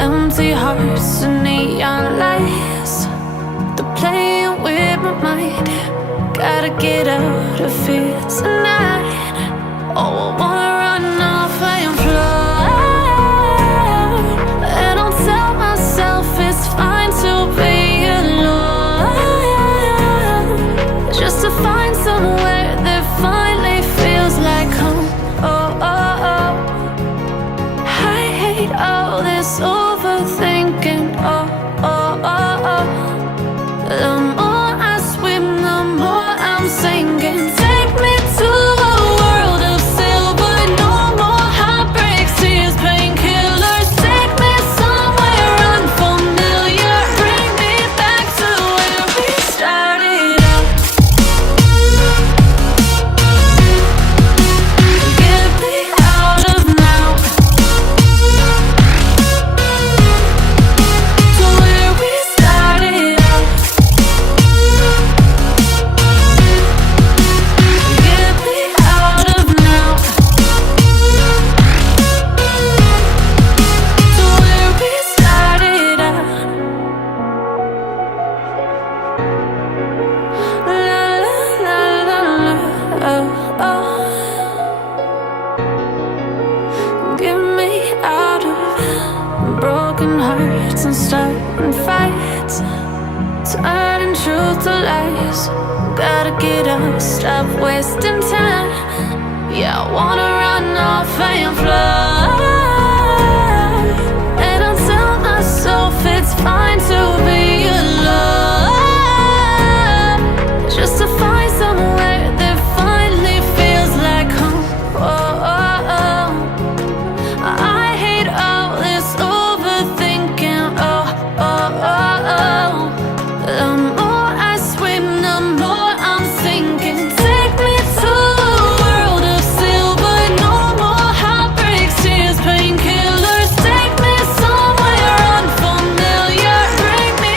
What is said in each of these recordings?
Empty hearts and neon lights, they're playing with my mind. Gotta get out of here tonight. Oh, I wanna run off and fly, and I'll tell myself it's fine to be alone, just to find somewhere that finally feels like home. Oh, oh, oh. I hate all this overthinking. Oh, oh, oh, oh. The more I swim, the more I'm sinking. Take me to a world of silver. No more heartbreaks, tears, painkillers. Take me somewhere unfamiliar. Bring me back to where we started out. Get me out of now, to where we started out. Get me out of now, to where we started out. La la la la la, oh, oh. Get me out of broken hearts and starting fights, turning truth to lies. Gotta get up, stop wasting time. Yeah, I wanna run off and fly. And I'll tell myself it's fine to be alone, just to find somewhere that finally feels like home. Oh, oh, oh. I hate all this overthinking. Oh, oh, oh, oh. The more I swim, the more I'm sinking. Take me to a world of silver. No more heartbreaks, tears, painkillers. Take me somewhere unfamiliar. Bring me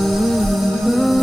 Ooh.